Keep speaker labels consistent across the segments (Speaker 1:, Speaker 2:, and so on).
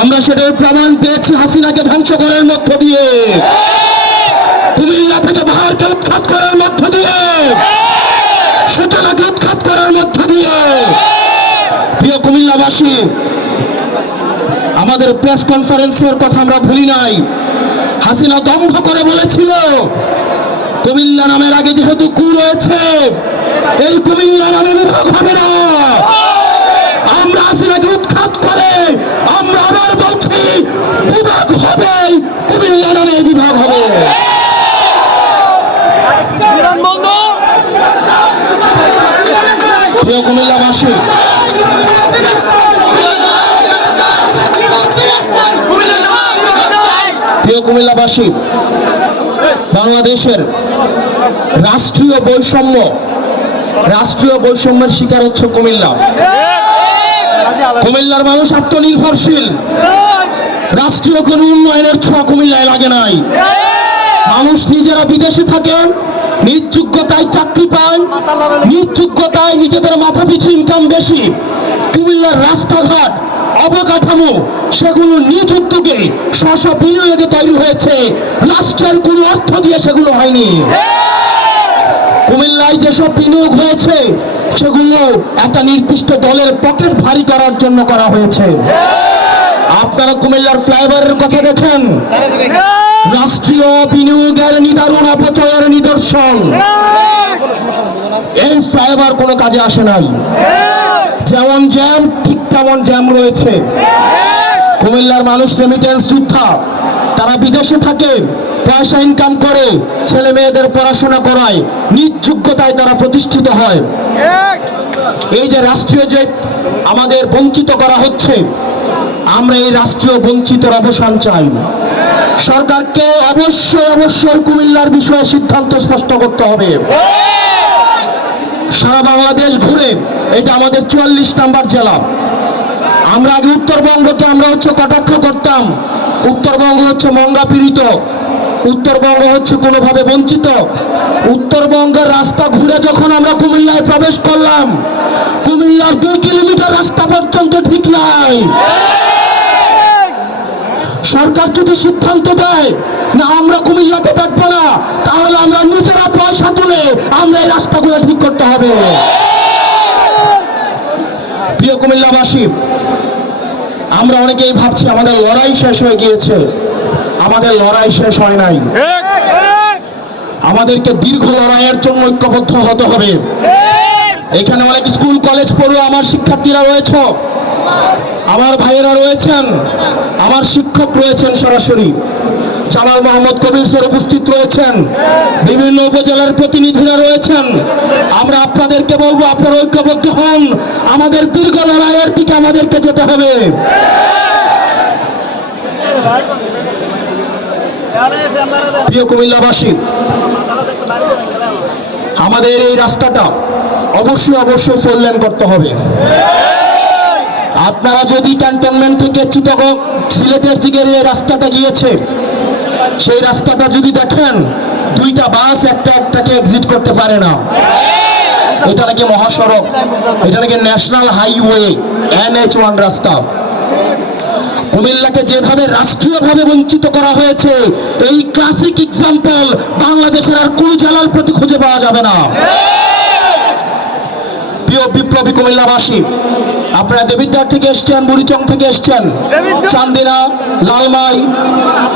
Speaker 1: আমরা সেটার প্রমাণ পেয়েছি হাসিনাকে ধ্বংস করার মধ্য দিয়ে। কুমিল্লা থেকে বাহারকে উৎখাত করার মধ্য দিয়ে। সূচনাকে উৎখাত করার মধ্য দিয়ে। প্রিয় কুমিল্লাবাসী, আমাদের প্রেস কনফারেন্সের কথা আমরা ভুলি নাই। হাসিনা দম্ভ করে বলেছিল, কুমিল্লা নামের আগে যেহেতু কু রয়েছে, এই কুমিল্লা নামে বিভাগ হবে না। আমরা হাসিনাকে উৎখাত করে আমরা আবার বলছি বিভাগ হবে কুমিল্লা বিভাগ হবে। প্রিয় কুমিল্লাবাসী প্রিয় কুমিল্লাবাসী বাংলাদেশের রাষ্ট্রীয় বৈষম্য রাষ্ট্রীয় বৈষম্যের শিকার হচ্ছে কুমিল্লা। কুমিল্লার মানুষ আত্মনির্ভরশীল। রাষ্ট্রীয় কোনো উন্নয়নের ছোঁয়া কুমিল্লায় লাগে নাই। মানুষ নিজেরা বিদেশে থাকে, নিজ যোগ্যতায় চাকরি পায়, নিজ যোগ্যতায় নিজেদের মাথা পিছু ইনকাম বেশি। কুমিল্লার রাস্তাঘাট, অবকাঠামো, সেগুলো নিজ উদ্যোগে স্ব বিনিয়োগে তৈরি হয়েছে। রাষ্ট্রের কোনো অর্থ দিয়ে সেগুলো হয়নি। কুমিল্লায় যেসব বিনিয়োগ হয়েছে, সেগুলো একটা নির্দিষ্ট দলের পকেট ভারী করার জন্য করা হয়েছে। আপনারা কুমিল্লার ফ্লাইওভারের কথা দেখেন? রাষ্ট্রীয় বিনিয়োগের নিদারুণ অপচয়ের নিদর্শন। এই ফ্লাইওভার কোনো কাজে আসে নাই। যেমন জ্যাম, ঠিক তেমন জ্যাম রয়েছে। কুমিল্লার মানুষ রেমিটেন্স যোদ্ধা, তারা বিদেশে থাকে, পয়সা ইনকাম করে, ছেলে মেয়েদের পড়াশোনা করায়, নিজ যোগ্যতায় তারা প্রতিষ্ঠিত হয়। এই যে রাষ্ট্রীয় যে আমাদের বঞ্চিত করা হচ্ছে আমরা এই রাষ্ট্রীয় বঞ্চিতের অবসান চাই। সরকারকে অবশ্যই অবশ্যই কুমিল্লার বিষয়ে সিদ্ধান্ত স্পষ্ট করতে হবে। সারা বাংলাদেশ ঘুরে এটা আমাদের চুয়াল্লিশ নাম্বার জেলা। আমরা আগে উত্তরবঙ্গকে আমরা হচ্ছে কটাক্ষ করতাম। উত্তরবঙ্গ হচ্ছে মঙ্গা পীড়িত। উত্তরবঙ্গ হচ্ছে কোনোভাবে বঞ্চিত। উত্তরবঙ্গের রাস্তা ঘুরে যখন আমরা কুমিল্লায় প্রবেশ করলাম, কুমিল্লার দুই কিলোমিটার রাস্তা পর্যন্ত ঠিক নাই। সরকার যদি সিদ্ধান্ত দেয়, না আমরা কুমিল্লাতে থাকব না, তাহলে আমরা নিজেরা পয়সা তুলে আমরা এই রাস্তাগুলো ঠিক করতে হবে। প্রিয় কুমিল্লাবাসী, আমরা অনেকেই ভাবছি আমাদের লড়াই শেষ হয়ে গিয়েছে, আমাদের লড়াই শেষ হয় নাই। আমাদেরকে দীর্ঘ লড়াইয়ের জন্য ঐক্যবদ্ধ হতে হবে। এখানে অনেক স্কুল, কলেজ, পড়ুয়া, আমার শিক্ষার্থীরা রয়েছে। আমার ভাইয়েরা রয়েছেন, আমার শিক্ষক রয়েছেন সরাসরি। জামাল মোহাম্মদ কবির স্যার উপস্থিত রয়েছেন, বিভিন্ন উপজেলার প্রতিনিধিরা রয়েছেন। আমরা আপনাদেরকে বলব, আপনারা ঐক্যবদ্ধ হন। আমাদের দীর্ঘ লড়াইয়ের দিকে আমাদেরকে যেতে হবে। প্রিয় কুমিল্লাবাসী, আমাদের এই রাস্তাটা অবশ্যই অবশ্যই ফোর করতে হবে। আপনারা যদি ক্যান্টনমেন্ট থেকে চিটাগং সিলেটের দিকে এই রাস্তাটা গিয়েছে সেই রাস্তাটা যদি দেখেন, দুইটা বাস একটা একটাকে এক্সিট করতে পারে না। এটা নাকি মহাসড়ক, এটা নাকি ন্যাশনাল হাইওয়ে এনএইচ ওয়ান রাস্তা। কুমিল্লাকে যেভাবে রাষ্ট্রীয়ভাবে বঞ্চিত করা হয়েছে, এই ক্লাসিক এক্সাম্পল বাংলাদেশের আর কোন জেলার প্রতি খুঁজে পাওয়া যাবে না। প্রিয় বিপ্লবী কুমিল্লাবাসী আপনারা দেবিদ্বার থেকে এসছেন বুড়িচং থেকে এসছেন। চান্দিনা লালমাই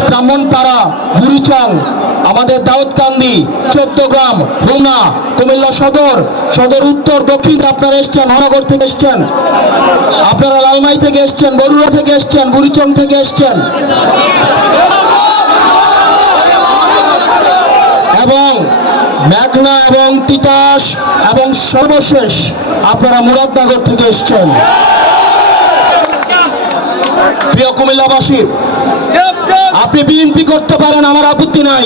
Speaker 1: ব্রাহ্মণপাড়া বুড়িচং আমাদের দাউদকান্দি চোদ্দগ্রাম হোমনা কুমিল্লা সদর সদর উত্তর দক্ষিণ আপনারা এসছেন মহানগর থেকে এসছেন। আপনারা লালমাই থেকে এসছেন বরুড়া থেকে এসছেন বুড়িচং থেকে এসছেন এবং মেঘনা এবং তিতাস এবং সর্বশেষ আপনারা মুরাদনগর থেকে এসছেন। প্রিয় কুমিল্লাবাসী, আপনি বিএনপি করতে পারেন, আমার আপত্তি নাই।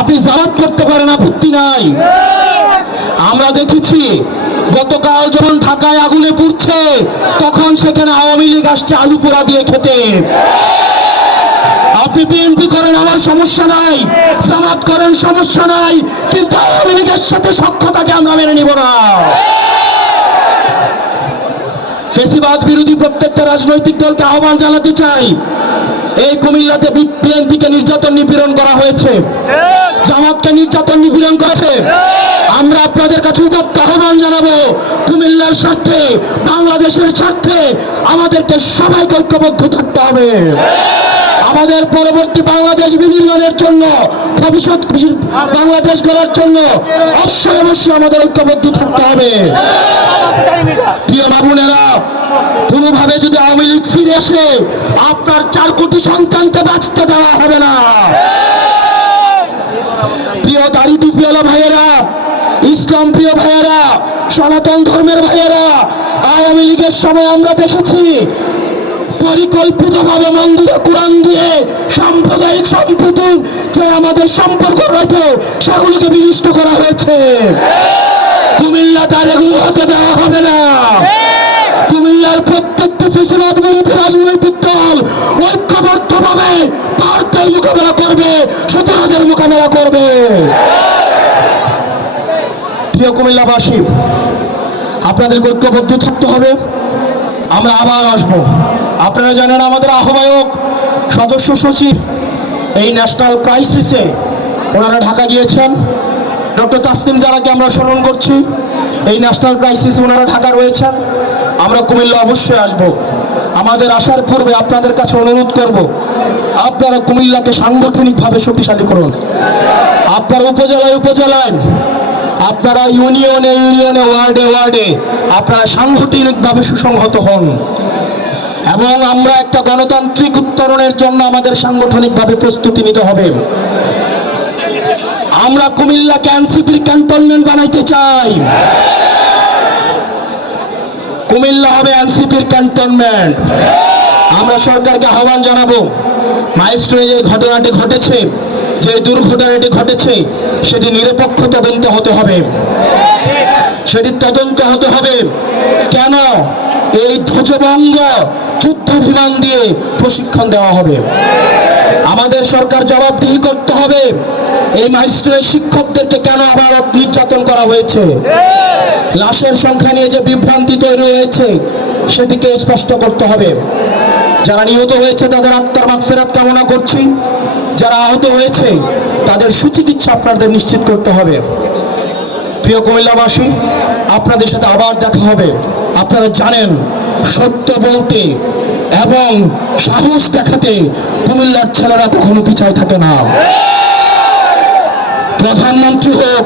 Speaker 1: আপনি জামাত করতে পারেন, আপত্তি নাই। আমরা দেখেছি, গতকাল যখন ঢাকায় আগুনে পুড়ছে, তখন সেখানে আওয়ামী লীগ আসছে আলু পোড়া দিয়ে খেতে। আপনি বিএনপি করেন, আমার সমস্যা নাই। জামাত করেন, সমস্যা নাই। কিন্তু আওয়ামী লীগের সাথে সক্ষতাকে আমরা মেনে নিব না। ফেসিবাদ বিরোধী প্রত্যেকটা রাজনৈতিক দলকে আহ্বান জানাতে চাই। এই কুমিল্লাতে বিএনপিকে নির্যাতন নিপীড়ন করা হয়েছে। জামাতকে নির্যাতন নিপীড়ন করেছে। আমরা আপনাদের কাছে উদাত্ত আহ্বান জানাব, কুমিল্লার স্বার্থে, বাংলাদেশের স্বার্থে আমাদেরকে সবাইকে ঐক্যবদ্ধ থাকতে হবে। আমাদের পরবর্তী বাংলাদেশ বিনির্মাণের জন্য, ভবিষ্যৎ বাংলাদেশ গড়ার জন্য অবশ্যই অবশ্যই আমাদের ঐক্যবদ্ধ থাকতে হবে। প্রিয় বাবুনেরা, কোনোভাবে যদি আওয়ামী লীগ ফিরে এসে আপনার চার কোটি সন্তানকে বাঁচতে দেওয়া হবে না। প্রিয় দাড়ি টুপিওয়ালা ভাইয়েরা, ইসলাম প্রিয় ভাইয়েরা, সনাতন ধর্মের ভাইয়েরা, আওয়ামী লীগের সময় আমরা দেখেছি পরিকল্পিতভাবে মন্দিরে কোরআন দিয়ে সাম্প্রদায়িক সম্প্রীতির যে আমাদের সম্পর্ক রয়েছে, সেগুলোকে বিনষ্ট করা হয়েছে। কুমিল্লা তার এগুলো হতে দেওয়া হবে না। কুমিল্লার প্রত্যেকটা ফেসিবাদ বিরোধী রাজনৈতিক দল ঐক্যবদ্ধভাবে ভারতের মোকাবেলা করবে, সুতরাজের মোকাবেলা করবে। প্রিয় কুমিল্লাবাসী আপনাদের ঐক্যবদ্ধ থাকতে হবে। আমরা আবার আসব। আপনারা জানেন আমাদের আহ্বায়ক, সদস্য সচিব, এই ন্যাশনাল ক্রাইসিসে ওনারা ঢাকা গিয়েছেন। ডক্টর তাসলিম জারাকে আমরা স্মরণ করছি। এই ন্যাশনাল ক্রাইসিসে ওনারা ঢাকা রয়েছেন। আমরা কুমিল্লা অবশ্যই আসব। আমাদের আসার পূর্বে আপনাদের কাছে অনুরোধ করব, আপনারা কুমিল্লাকে সাংগঠনিকভাবে শক্তিশালী করুন। আপনারা উপজেলায় উপজেলায়, আপনারা ইউনিয়নে ইউনিয়নে, ওয়ার্ডে ওয়ার্ডে আপনারা সাংগঠনিকভাবে সুসংহত হন। এবং আমরা একটা গণতান্ত্রিক উত্তরণের জন্য আমাদের সাংগঠনিকভাবে প্রস্তুতি নিতে হবে। আমরা কুমিল্লাকে এনসিপির ক্যান্টনমেন্ট বানাইতে চাই। কুমিল্লা হবে এনসিপির ক্যান্টনমেন্ট। আমরা সরকারকে আহ্বান জানাব মাইস্টোনে যে ঘটনাটি ঘটেছে, যে দুর্ঘটনাটি ঘটেছে, সেটি নিরপেক্ষ তদন্ত হতে হবে। সেটি তদন্ত হতে হবে। কেন? এই ধ্বজভঙ্গ যুদ্ধ বিমান দিয়ে প্রশিক্ষণ দেওয়া হবে। আমাদের সরকার জবাবদিহি করতে হবে। এই মাইস্ট্রের শিক্ষকদেরকে কেন আবার নির্যাতন করা হয়েছে? লাশের সংখ্যা নিয়ে যে বিভ্রান্তি তৈরি হয়েছে, সেটিকে স্পষ্ট করতে হবে। যারা নিহত হয়েছে, তাদের আত্মার মাগফিরাত কামনা করছি। যারা আহত হয়েছে, তাদের সুচিকিৎসা আপনাদের নিশ্চিত করতে হবে। প্রিয় কুমিল্লাবাসী, আপনাদের সাথে আবার দেখা হবে। আপনারা জানেন, সত্য বলতে এবং সাহস দেখাতে কুমিল্লার ছেলেরা কখনো পিছায় থাকে না। প্রধানমন্ত্রী হোক,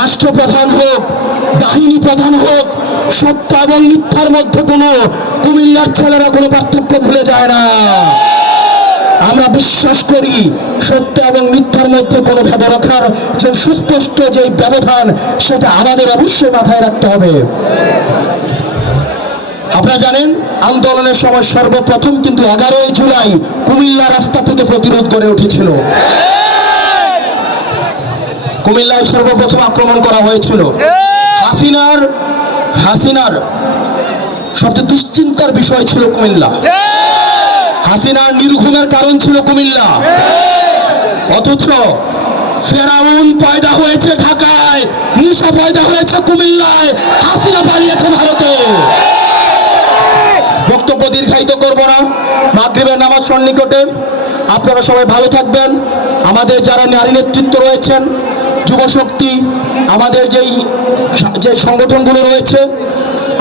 Speaker 1: রাষ্ট্রপ্রধান হোক, বাহিনী প্রধান হোক, সত্য এবং মিথ্যার মধ্যে কোনো কুমিল্লার ছেলেরা কোনো পার্থক্য ভুলে যায় না। আমরা বিশ্বাস করি, সত্য এবং মিথ্যার মধ্যে কোনো ভেদ রাখার যে সুস্পষ্ট যে ব্যবধান, সেটা আমাদের অবশ্যই মাথায় রাখতে হবে। আপনারা জানেন, আন্দোলনের সময় সর্বপ্রথম কিন্তু এগারোই জুলাই কুমিল্লা রাস্তা থেকে প্রতিরোধ করে উঠেছিল। কুমিল্লায় সর্বপ্রথম আক্রমণ করা হয়েছিল। হাসিনার হাসিনার সবচেয়ে দুশ্চিন্তার বিষয় ছিল কুমিল্লা। হাসিনার নির্ঘুমের কারণ ছিল কুমিল্লা। অথচ ফেরাউন পয়দা হয়েছে ঢাকায়, মুসা পয়দা হয়েছে কুমিল্লায় দীর্ঘায়িত করব না। মাগরিবের নামাজ সন্নিকটে। আপনারা সবাই ভালো থাকবেন। আমাদের যারা নারী নেতৃত্ব রয়েছেন যুবশক্তি আমাদের যেই যে সংগঠনগুলো রয়েছে,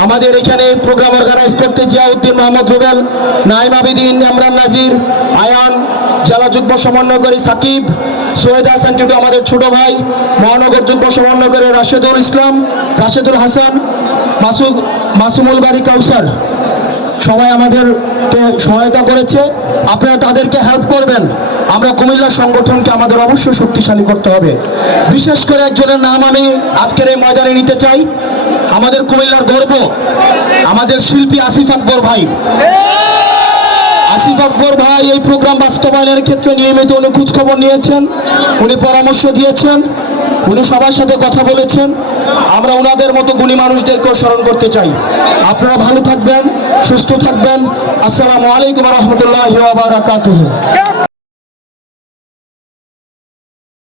Speaker 1: আমাদের এখানে প্রোগ্রাম অর্গানাইজ করতে জিয়াউদ্দিন মোহাম্মদ রুবেল, নাইম আবিদিন, ইমরান নাজির, আয়ান, জেলা যুগ্ম সমন্বয়কারী সাকিব সৈয়দ হাসান টিটু আমাদের ছোট ভাই, মহানগর যুগ্ম সমন্বয়কারী রাশেদুল ইসলাম, রাশেদুল হাসান, মাসুদ মাসুমুল বাড়ি কাউসার। সবাই আমাদেরকে সহায়তা করেছে। আপনারা তাদেরকে হেল্প করবেন। আমরা কুমিল্লা সংগঠনকে আমাদের অবশ্যই শক্তিশালী করতে হবে। বিশেষ করে একজনের নাম আমি আজকের এই ময়দানে নিতে চাই। আমাদের কুমিল্লার গর্ব, আমাদের শিল্পী আসিফ আকবর ভাই। আসিফ আকবর ভাই এই প্রোগ্রাম বাস্তবায়নের ক্ষেত্রে নিয়মিত উনি খোঁজখবর নিয়েছেন, উনি পরামর্শ দিয়েছেন। উনি সবার সাথে কথা বলেছেন। আমরা ওনাদের মতো গুণী মানুষদেরকেও স্মরণ করতে চাই। আপনারা ভালো থাকবেন, সুস্থ থাকবেন। আসসালামু আলাইকুম রহমতুল্লাহ